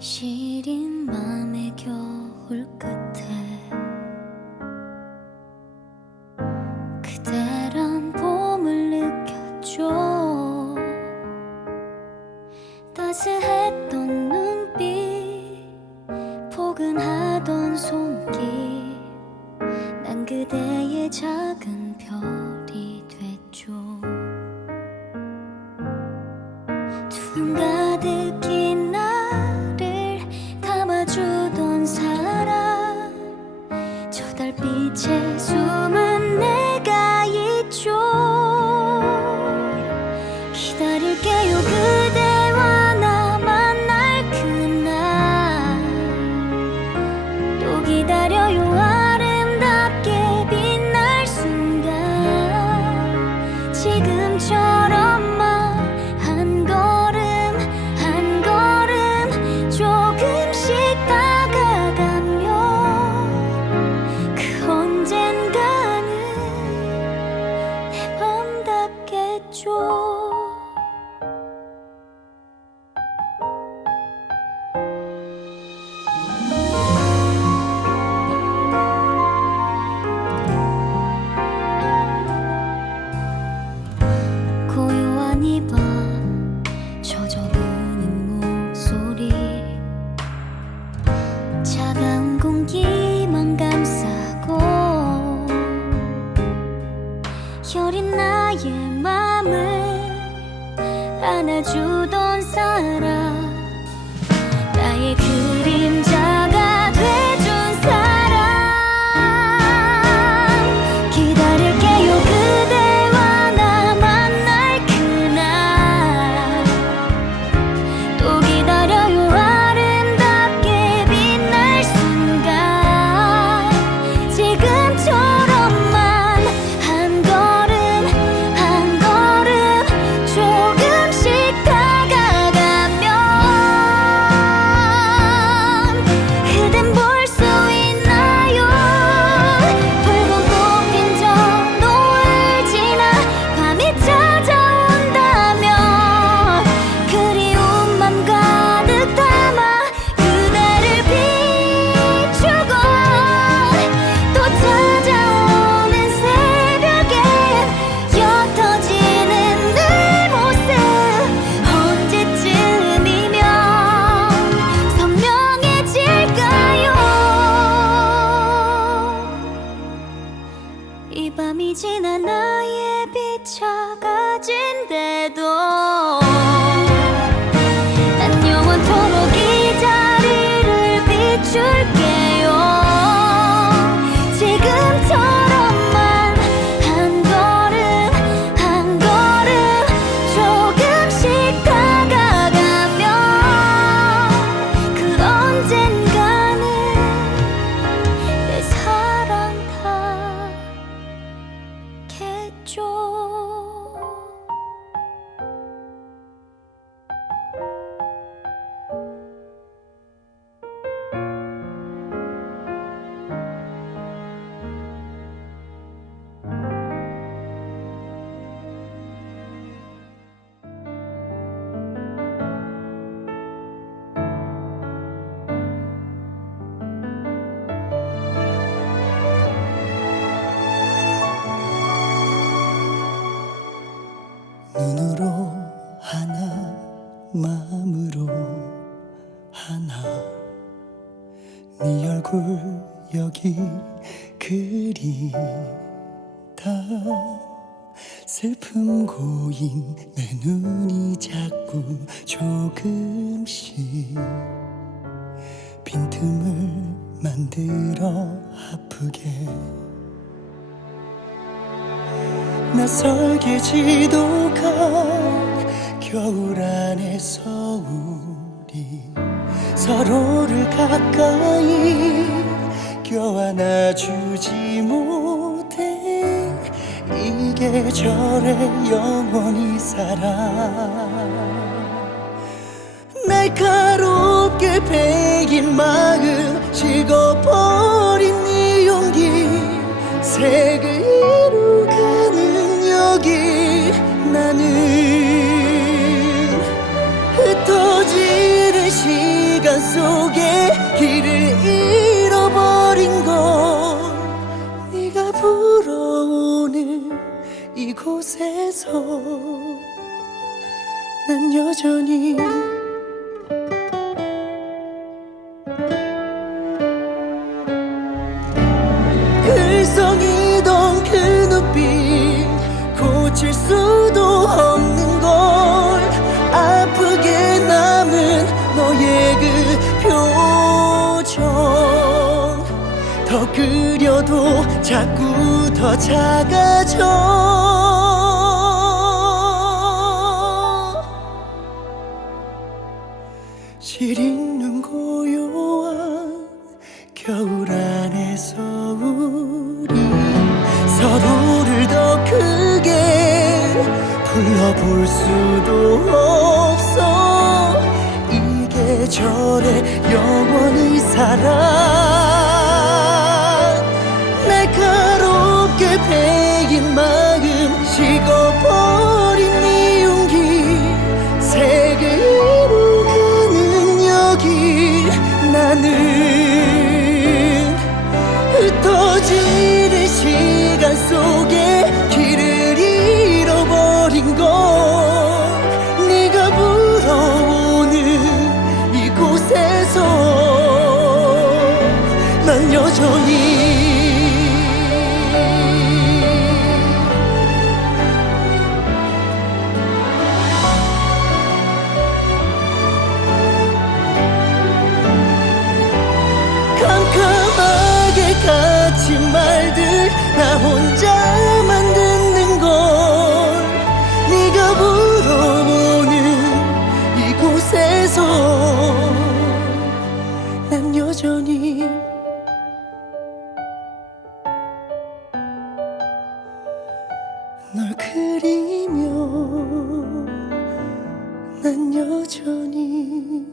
시린 맘의 겨울 끝에 그대란 봄을 느꼈죠. 따스했던 눈빛 포근하던 손길 난 그대의 작은 별 이밤 젖어드는 목소리. 차가운 공기만 감싸고 여린 나의 맘을 안아주던 사람 이 밤이 지나 나의 빛 작아진대도 난 영원토록 이 자리를 비출게 네 얼굴 여기 그리다 슬픔 고인 내 눈이 자꾸 조금씩 빈틈을 만들어 아프게. 낯설게 지독한 겨울 안에서 우리 서로를 가까이 껴안아주지 못해. 이 계절에 영원히 살아 날카롭게 베긴 마음 식어버린 네 용기 색 곳에서 난 여전히 글썽이던 그 눈빛 고칠 수도 없는 걸 아프게 남은 너의 그 표정 더 그려도 자꾸 더 작아져 시린 눈 고요한 겨울 안에서 우리 서로를 더 크게 불러볼 수도 없어. 이 계절에 영원히 살아 널 그리며 난 여전히